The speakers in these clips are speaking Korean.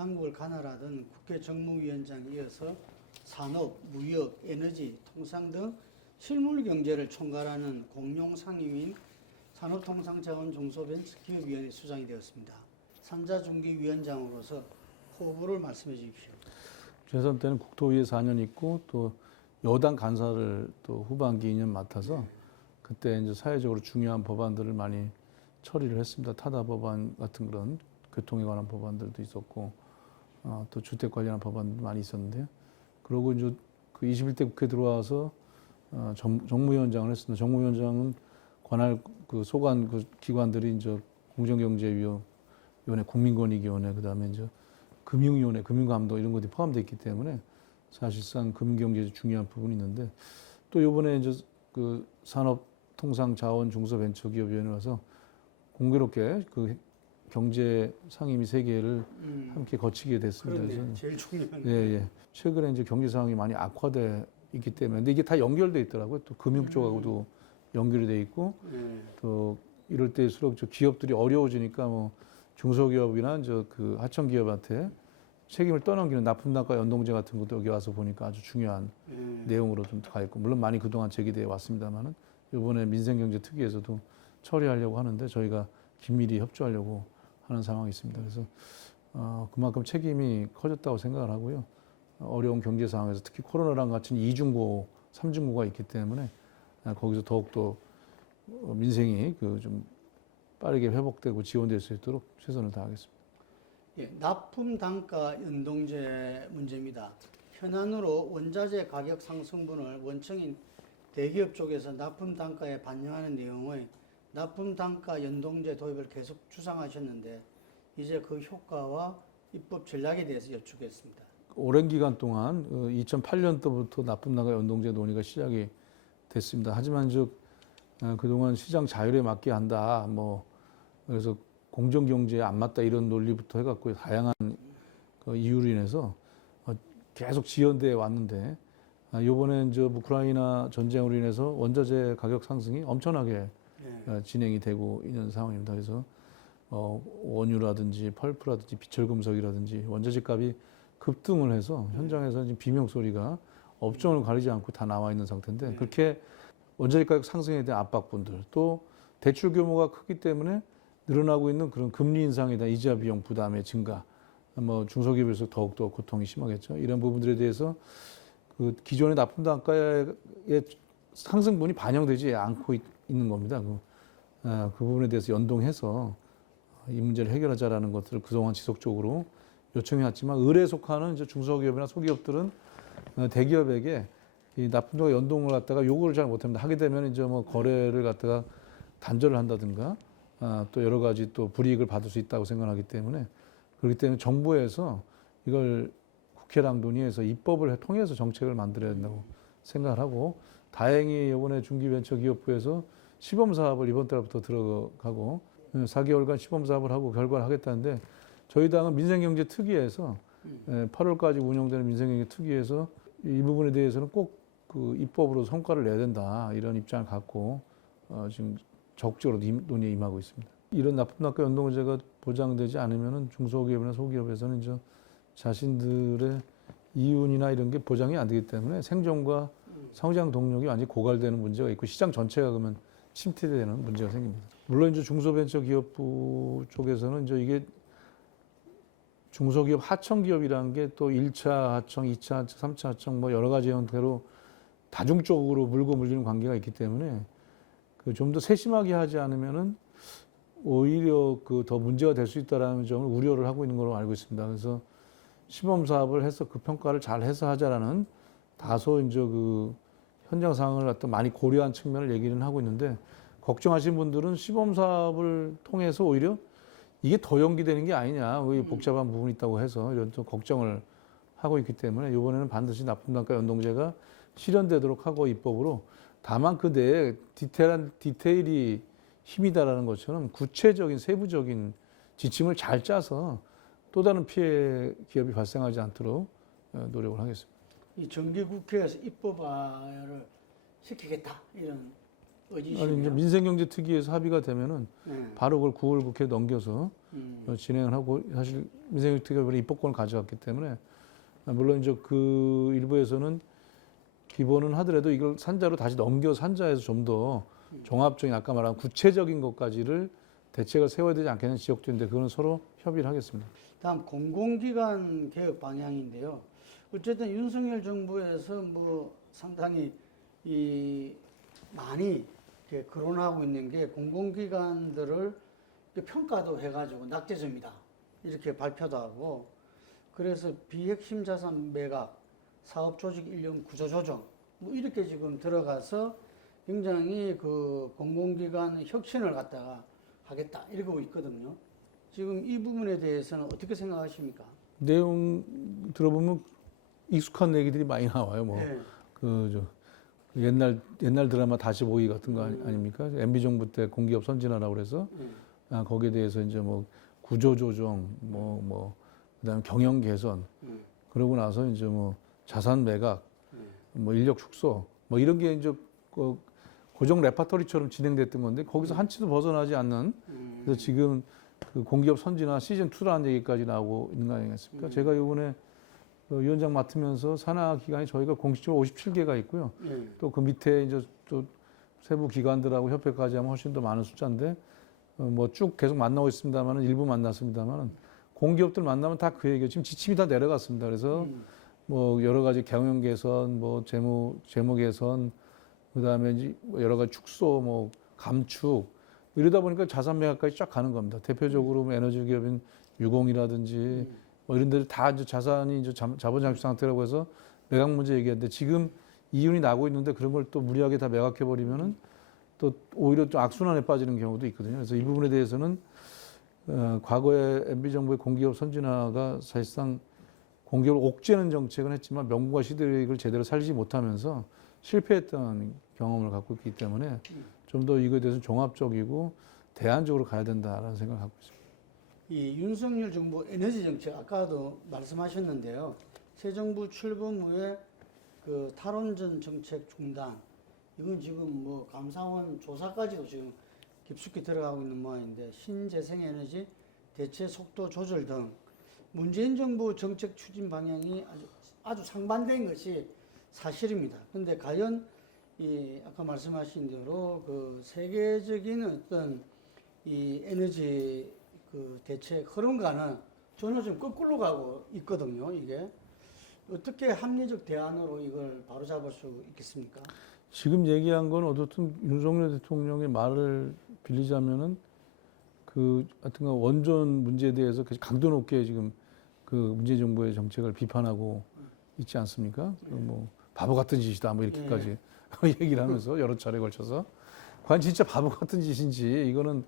당국을 관할하던 국회 정무위원장에 이어서 산업, 무역, 에너지, 통상 등 실물 경제를 총괄하는 공용 상임위인 산업통상자원중소벤처기업위원회 수장이 되었습니다. 삼자중기위원장으로서 포부를 말씀해 주십시오. 재선 때는 국토위에 4년 있고 또 여당 간사를 또 후반기 2년 맡아서 그때 이제 사회적으로 중요한 법안들을 많이 처리를 했습니다. 타다 법안 같은 그런 교통에 관한 법안들도 있었고 또 주택 관련한 법안도 많이 있었는데요. 그러고 이제 그 21대 국회 들어와서 정무위원장을 했습니다. 정무위원장은 관할 그 소관 그 기관들이 이제 공정경제위원회, 국민권익위원회, 그다음에 이제 금융위원회, 금융감독 이런 것들이 포함되어 있기 때문에 사실상 금융경제에 중요한 부분이 있는데 또 이번에 이제 그 산업통상자원중소벤처기업위원회 와서 공교롭게 그 경제 상임위 3개를 함께 거치게 됐습니다. 그런데 제일 중요한 예. 최근에 이제 경제 상황이 많이 악화돼 있기 때문에 근데 이게 다 연결돼 있더라고요. 또 금융 쪽하고도 연결이 돼 있고 또 이럴 때일수록 저 기업들이 어려워지니까 뭐 중소기업이나 저 그 하청기업한테 책임을 떠넘기는 납품단가 연동제 같은 것도 여기 와서 보니까 아주 중요한 내용으로 좀 가 있고 물론 많이 그동안 제기되어 왔습니다만은 이번에 민생경제특위에서도 처리하려고 하는데 저희가 긴밀히 협조하려고 하는 상황이 있습니다. 그래서 그만큼 책임이 커졌다고 생각을 하고요. 어려운 경제 상황에서 특히 코로나랑 같은 이중고, 삼중고가 있기 때문에 거기서 더욱더 민생이 그 좀 빠르게 회복되고 지원될 수 있도록 최선을 다하겠습니다. 예, 납품 단가 연동제 문제입니다. 현안으로 원자재 가격 상승분을 원청인 대기업 쪽에서 납품 단가에 반영하는 내용의 납품 단가 연동제 도입을 계속 주장하셨는데 이제 그 효과와 입법 전략에 대해서 여쭙겠습니다. 오랜 기간 동안 2008년도부터 납품 단가 연동제 논의가 시작이 됐습니다. 하지만 그동안 시장 자율에 맞게 한다. 그래서 공정경제에 안 맞다 이런 논리부터 해갖고 다양한 그 이유로 인해서 계속 지연돼 왔는데 이번에 이제 우크라이나 전쟁으로 인해서 원자재 가격 상승이 엄청나게 진행이 되고 있는 상황입니다. 그래서 원유라든지 펄프라든지 비철금속이라든지 원자재 값이 급등을 해서 현장에서 지금 비명 소리가 업종을 가리지 않고 다 나와 있는 상태인데 그렇게 원자재 가격 상승에 대한 압박분들 또 대출 규모가 크기 때문에 늘어나고 있는 그런 금리 인상에 대한 이자 비용 부담의 증가, 중소기업에서 더욱더 고통이 심하겠죠. 이런 부분들에 대해서 그 기존의 납품 단가의 상승분이 반영되지 않고 있는 겁니다. 그 부분에 대해서 연동해서 이 문제를 해결하자라는 것들을 그동안 지속적으로 요청해 왔지만 을에 속하는 이제 중소기업이나 소기업들은 대기업에게 이 납품단가 연동을 갖다가 요구를 잘 못합니다. 하게 되면 이제 거래를 갖다가 단절을 한다든가 또 여러 가지 또 불이익을 받을 수 있다고 생각하기 때문에 그렇기 때문에 정부에서 이걸 국회랑 논의해서 입법을 통해서 정책을 만들어야 된다고 생각을 하고 다행히 이번에 중기벤처기업부에서 시범사업을 이번 달부터 들어가고 4개월간 시범사업을 하고 결과를 하겠다는데 저희 당은 민생경제특위에서 8월까지 운영되는 민생경제특위에서 이 부분에 대해서는 꼭 그 입법으로 성과를 내야 된다 이런 입장을 갖고 지금 적극적으로 논의에 임하고 있습니다. 이런 납품단가 연동제가 보장되지 않으면 중소기업이나 소기업에서는 이제 자신들의 이윤이나 이런 게 보장이 안 되기 때문에 생존과 성장 동력이 완전히 고갈되는 문제가 있고 시장 전체가 그러면 침체되는 문제가 생깁니다. 물론 이제 중소벤처기업부 쪽에서는 이제 이게 중소기업 하청기업이라는 게 또 1차 하청, 2차 하청, 3차 하청 여러 가지 형태로 다중적으로 물고 물리는 관계가 있기 때문에 좀 더 세심하게 하지 않으면은 오히려 더 문제가 될 수 있다라는 점을 우려를 하고 있는 걸로 알고 있습니다. 그래서 시범 사업을 해서 그 평가를 잘 해서 하자라는 다소 이제 그 현장 상황을 갖다 많이 고려한 측면을 얘기는 하고 있는데 걱정하시는 분들은 시범 사업을 통해서 오히려 이게 더 연기되는 게 아니냐, 복잡한 부분이 있다고 해서 이런 좀 걱정을 하고 있기 때문에 이번에는 반드시 납품단가 연동제가 실현되도록 하고 입법으로 다만 그 내에 디테일이 힘이다라는 것처럼 구체적인 세부적인 지침을 잘 짜서 또 다른 피해 기업이 발생하지 않도록 노력을 하겠습니다. 이 정기국회에서 입법화를 시키겠다 이런 의지시네요. 아니 이제 민생경제특위에서 합의가 되면은 네. 바로 그걸 9월 국회에 넘겨서 음. 진행을 하고 사실 민생경제특위가 이번에 입법권을 가져갔기 때문에 물론 이제 그 일부에서는 기본은 하더라도 이걸 산자로 다시 넘겨 산자에서 좀 더 종합적인 아까 말한 구체적인 것까지를 대책을 세워야 되지 않겠는 지적도 있는데 그거는 서로 협의를 하겠습니다. 다음 공공기관 개혁 방향인데요. 어쨌든 윤석열 정부에서 뭐 상당히 이 많이 이렇게 거론하고 있는 게 공공기관들을 평가도 해가지고 낙제점이다 이렇게 발표도 하고 그래서 비핵심 자산 매각, 사업 조직 인력 구조 조정 뭐 이렇게 지금 들어가서 굉장히 그 공공기관 혁신을 갖다가 하겠다 이러고 있거든요. 지금 이 부분에 대해서는 어떻게 생각하십니까? 내용 들어보면 익숙한 얘기들이 많이 나와요. 뭐 네. 그 옛날 드라마 다시 보기 같은 거 아닙니까? MB 정부 때 공기업 선진화라고 그래서 거기에 대해서 이제 뭐 구조 조정, 그다음에 경영 개선, 그러고 나서 이제 뭐 자산 매각, 뭐 인력 축소, 뭐 이런 게 이제 그 고정 레파토리처럼 진행됐던 건데 거기서 한치도 벗어나지 않는 그래서 지금 그 공기업 선진화 시즌 2라는 얘기까지 나오고 있는 거 아니겠습니까? 제가 이번에 그 위원장 맡으면서 산하 기관이 저희가 공식적으로 57개가 있고요. 또 그 밑에 이제 또 세부 기관들하고 협회까지 하면 훨씬 더 많은 숫자인데 뭐 쭉 계속 만나고 있습니다만은 일부 만났습니다만은 공기업들 만나면 다 그 얘기예요. 지금 지침이 다 내려갔습니다. 그래서 뭐 여러 가지 경영 개선, 뭐 재무 개선, 그다음에 이제 여러 가지 축소, 뭐 감축 이러다 보니까 자산 매각까지 쫙 가는 겁니다. 대표적으로 뭐 에너지 기업인 유공이라든지 뭐 이런 데들 다 이제 자산이 이제 자본 잠식 상태라고 해서 매각 문제 얘기하는데 지금 이윤이 나고 있는데 그런 걸 또 무리하게 다 매각해 버리면은 또 오히려 또 악순환에 빠지는 경우도 있거든요. 그래서 이 부분에 대해서는 과거에 MB 정부의 공기업 선진화가 사실상 공기업을 옥죄는 정책은 했지만 명분과 시대를 제대로 살리지 못하면서 실패했던 경험을 갖고 있기 때문에 좀 더 이거에 대해서 종합적이고 대안적으로 가야 된다라는 생각을 갖고 있습니다. 이 윤석열 정부 에너지 정책 아까도 말씀하셨는데요. 새 정부 출범 후에 그 탈원전 정책 중단 이건 지금 뭐 감사원 조사까지도 지금 깊숙이 들어가고 있는 모양인데 신재생에너지 대체 속도 조절 등 문재인 정부 정책 추진 방향이 아주 상반된 것이 사실입니다. 그런데 과연 이 아까 말씀하신 대로 그 세계적인 어떤 이 에너지 그 대책 흐름과는 전혀 좀 거꾸로 가고 있거든요. 이게 어떻게 합리적 대안으로 이걸 바로잡을 수 있겠습니까? 지금 얘기한 건 어떻든 윤석열 대통령의 말을 빌리자면은 그 하여튼간 원전 문제에 대해서 강도 높게 지금 그 문재인 정부의 정책을 비판하고 있지 않습니까? 뭐 바보 같은 짓이다 뭐 이렇게까지 얘기를 하면서 여러 차례 걸쳐서 과연 진짜 바보 같은 짓인지 이거는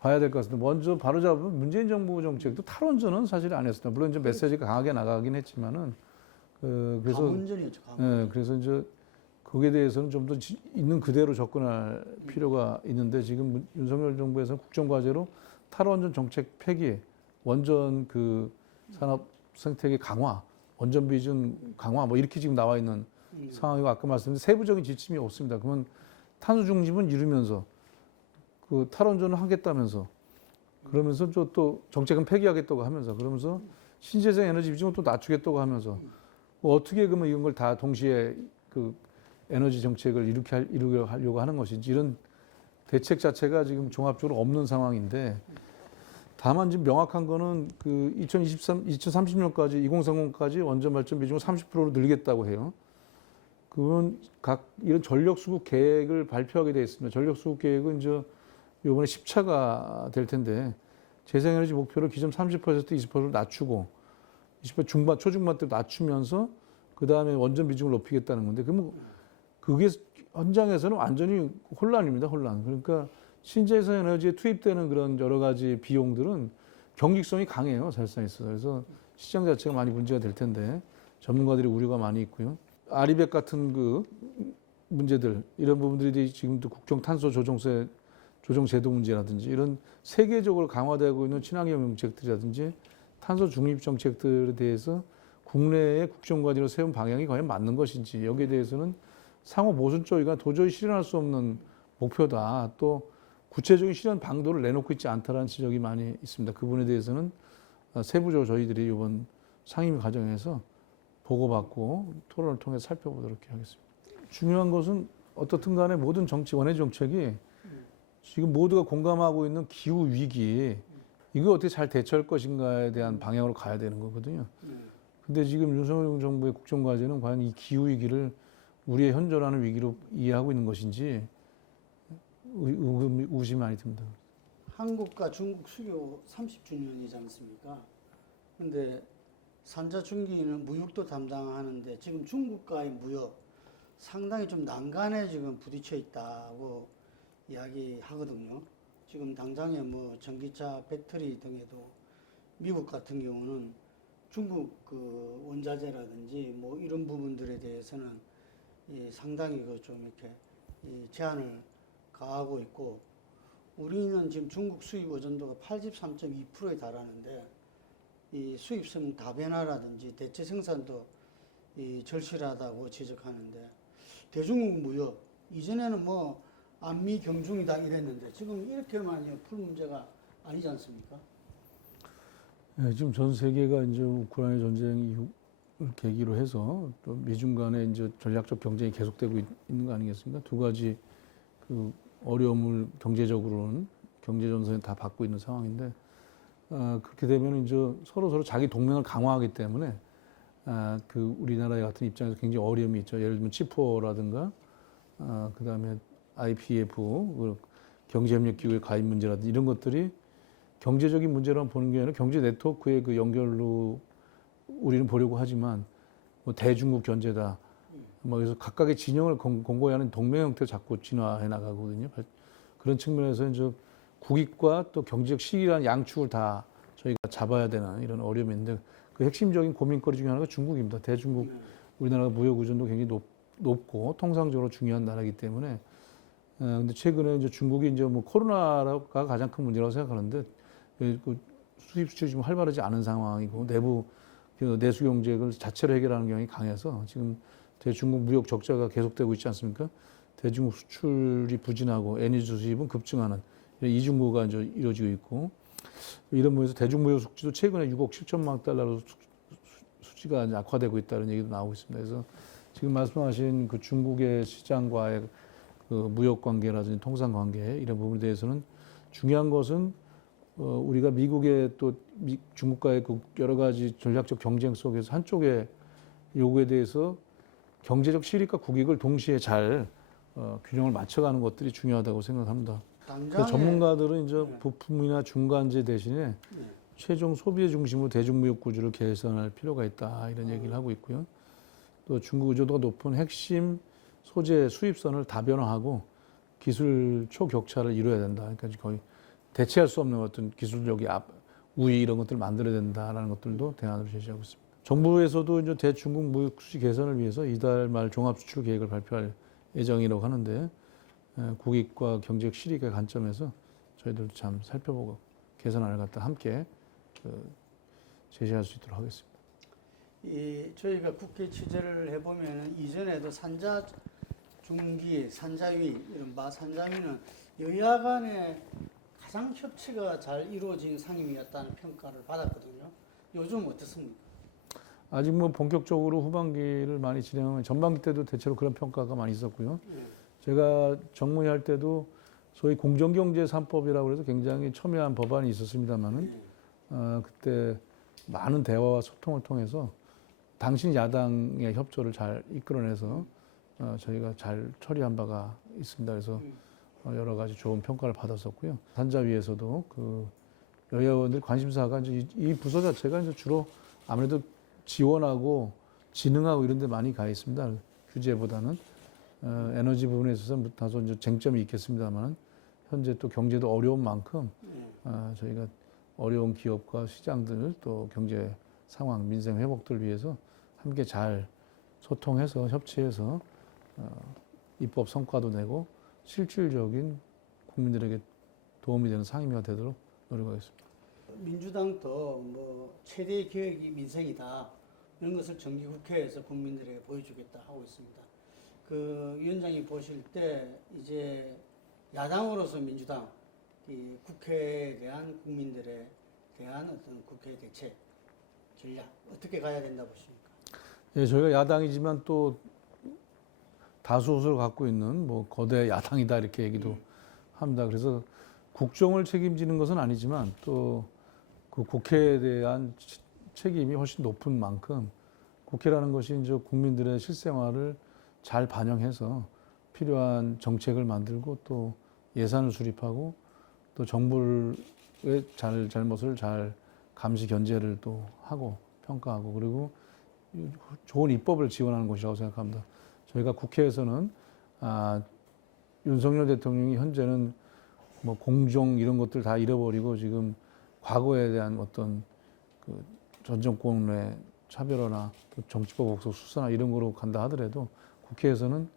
봐야 될 것 같습니다. 먼저 바로잡으면 문재인 정부 정책도 탈원전은 사실 안 했습니다. 물론 이제 메시지가 강하게 나가긴 했지만은 그래서 가문전이었죠. 가문전. 그래서 이제 거기에 대해서는 좀 더 있는 그대로 접근할 필요가 있는데 지금 윤석열 정부에서는 국정과제로 탈원전 정책 폐기, 원전 그 산업 생태계 강화, 원전 비중 강화 뭐 이렇게 지금 나와 있는 상황이고 아까 말씀드린 세부적인 지침이 없습니다. 그러면 탄소 중립은 이루면서 그 탈원전을 하겠다면서 그러면서 또 정책은 폐기하겠다고 하면서 그러면서 신재생 에너지 비중을 또 낮추겠다고 하면서 뭐 어떻게 그러면 이런 걸 다 동시에 그 에너지 정책을 이루려고 하는 것인지 이런 대책 자체가 지금 종합적으로 없는 상황인데 다만 지금 명확한 거는 그 2030년까지 2030까지 원전 발전 비중을 30%로 늘리겠다고 해요. 그건 각 이런 전력 수급 계획을 발표하게 되어 있습니다. 전력 수급 계획은 이제 이번에 10차가 될 텐데 재생에너지 목표를 기존 30% 20%로 낮추고 20% 중반 초중반 때 낮추면서 그 다음에 원전 비중을 높이겠다는 건데 그러면 그게 현장에서는 완전히 혼란입니다. 혼란. 그러니까 신재생 에너지에 투입되는 그런 여러 가지 비용들은 경직성이 강해요. 사실상 있어서. 그래서 시장 자체가 많이 문제가 될 텐데 전문가들이 우려가 많이 있고요. 아리백 같은 그 문제들 이런 부분들이 지금도 국정 탄소 조정세 조정 제도 문제라든지 이런 세계적으로 강화되고 있는 친환경 정책들이라든지 탄소 중립 정책들에 대해서 국내의 국정과제로 세운 방향이 과연 맞는 것인지 여기에 대해서는 상호 모순적이가 도저히 실현할 수 없는 목표다. 또 구체적인 실현 방도를 내놓고 있지 않다라는 지적이 많이 있습니다. 그 부분에 대해서는 세부적으로 저희들이 이번 상임 과정에서 보고받고 토론을 통해 살펴보도록 하겠습니다. 중요한 것은 어떻든 간에 모든 정치, 원외 정책이 지금 모두가 공감하고 있는 기후 위기, 이거 어떻게 잘 대처할 것인가에 대한 방향으로 가야 되는 거거든요. 근데 지금 윤석열 정부의 국정과제는 과연 이 기후 위기를 우리의 현존하는 위기로 이해하고 있는 것인지 의심이 많이 듭니다. 한국과 중국 수교 30주년이지 않습니까? 근데 산자중기는 무역도 담당하는데 지금 중국과의 무역 상당히 좀 난간에 지금 부딪혀 있다고 이야기하거든요. 지금 당장에 뭐 전기차 배터리 등에도 미국 같은 경우는 중국 그 원자재라든지 뭐 이런 부분들에 대해서는 상당히 그 좀 이렇게 제한을 가하고 있고, 우리는 지금 중국 수입 의존도가 83.2%에 달하는데 이 수입성 다변화라든지 대체 생산도 절실하다고 지적하는데, 대중국 무역 이전에는 뭐 안미 경중이다 이랬는데 지금 이렇게 많이 풀 문제가 아니지 않습니까? 네, 지금 전 세계가 이제 우크라이나 전쟁 이후를 계기로 해서 또 미중 간의 이제 전략적 경쟁이 계속되고 있는 거 아니겠습니까? 두 가지 그 어려움을 경제적으로는 경제 전선에 다 받고 있는 상황인데, 그렇게 되면 이제 서로 자기 동맹을 강화하기 때문에 그 우리나라 같은 입장에서 굉장히 어려움이 있죠. 예를 들면 치포라든가 그다음에 IPF 경제협력기구의 가입 문제라든지 이런 것들이 경제적인 문제로 보는 게 아니라 경제 네트워크의 그 연결로 우리는 보려고 하지만 뭐 대중국 견제다. 뭐 그래서 각각의 진영을 공고히 하는 동맹 형태로 자꾸 진화해 나가거든요. 그런 측면에서 이제 국익과 또 경제적 실익이라는 양축을 다 저희가 잡아야 되는 이런 어려움이 있는데, 그 핵심적인 고민거리 중에 하나가 중국입니다. 대중국, 우리나라가 무역 의존도 굉장히 높고 통상적으로 중요한 나라이기 때문에, 근데 최근에 이제 중국이 이제 뭐 코로나가 가장 큰 문제라고 생각하는데, 그 수입 수출이 지금 활발하지 않은 상황이고 내부 그 내수 경제를 자체로 해결하는 경향이 강해서 지금 대중국 무역 적자가 계속되고 있지 않습니까? 대중국 수출이 부진하고 에너지 수입은 급증하는 이런 이중구가 이제 이루어지고 있고, 이런 면에서 대중무역 수지도 최근에 6억 7천만 달러로 수지가 악화되고 있다는 얘기도 나오고 있습니다. 그래서 지금 말씀하신 그 중국의 시장과의 그 무역 관계라든지 통상 관계 이런 부분에 대해서는 중요한 것은 우리가 미국의 또 중국과의 그 여러 가지 전략적 경쟁 속에서 한쪽의 요구에 대해서 경제적 실익과 국익을 동시에 잘 균형을 맞춰가는 것들이 중요하다고 생각합니다. 그 전문가들은 이제 부품이나 중간재 대신에 최종 소비의 중심으로 대중무역 구조를 개선할 필요가 있다 이런 얘기를 하고 있고요. 또 중국 의존도가 높은 핵심 소재 수입선을 다변화하고 기술 초격차를 이루어야 된다. 그러니까 거의 대체할 수 없는 어떤 기술력의 우위 이런 것들을 만들어야 된다라는 것들도 대안으로 제시하고 있습니다. 정부에서도 이제 대중국 무역 수지 개선을 위해서 이달 말 종합 수출 계획을 발표할 예정이라고 하는데, 국익과 경제적 실익의 관점에서 저희들도 참 살펴보고 개선안을 갖다 함께 제시할 수 있도록 하겠습니다. 저희가 국회 취재를 해보면 이전에도 산자중기, 산자위, 이른바 산자위는 여야 간에 가장 협치가 잘 이루어진 상임이었다는 평가를 받았거든요. 요즘 어떻습니까? 아직 뭐 본격적으로 후반기를 많이 진행하면 전반기 때도 대체로 그런 평가가 많이 있었고요. 제가 정무위 할 때도 소위 공정경제 3법이라고 해서 굉장히 첨예한 법안이 있었습니다만은 그때 많은 대화와 소통을 통해서 당신 야당의 협조를 잘 이끌어내서 저희가 잘 처리한 바가 있습니다. 그래서 여러 가지 좋은 평가를 받았었고요. 산자위에서도 그 여야 의원들 관심사가 이제 이 부서 자체가 이제 주로 아무래도 지원하고 진흥하고 이런 데 많이 가 있습니다. 규제보다는 에너지 부분에 있어서는 다소 이제 쟁점이 있겠습니다만, 현재 또 경제도 어려운 만큼 저희가 어려운 기업과 시장들 또 경제 상황, 민생 회복들을 위해서 함께 잘 소통해서 협치해서 입법 성과도 내고 실질적인 국민들에게 도움이 되는 상임위가 되도록 노력하겠습니다. 민주당도 뭐 최대 계획이 민생이다 이런 것을 정기국회에서 국민들에게 보여주겠다 하고 있습니다. 그 위원장이 보실 때 이제 야당으로서 민주당 이 국회에 대한 국민들에 대한 어떤 국회 대책 전략 어떻게 가야 된다고 보십니까? 예, 저희가 야당이지만 또 다수 의석을 갖고 있는 뭐 거대 야당이다 이렇게 얘기도 합니다. 그래서 국정을 책임지는 것은 아니지만 또 그 국회에 대한 책임이 훨씬 높은 만큼 국회라는 것이 이제 국민들의 실생활을 잘 반영해서 필요한 정책을 만들고 또 예산을 수립하고 또 정부의 잘못을 잘 감시 견제를 또 하고 평가하고 그리고 좋은 입법을 지원하는 곳이라고 생각합니다. 저희가 국회에서는 윤석열 대통령이 현재는 뭐 공정 이런 것들 다 잃어버리고 지금 과거에 대한 어떤 그 전 정권의 차별화나 또 정치법 없어 수사나 이런 거로 간다 하더라도 국회에서는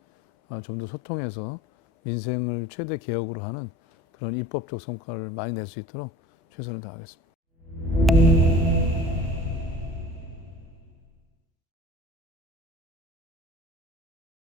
좀 더 소통해서 민생을 최대 개혁으로 하는 그런 입법적 성과를 많이 낼 수 있도록 최선을 다하겠습니다.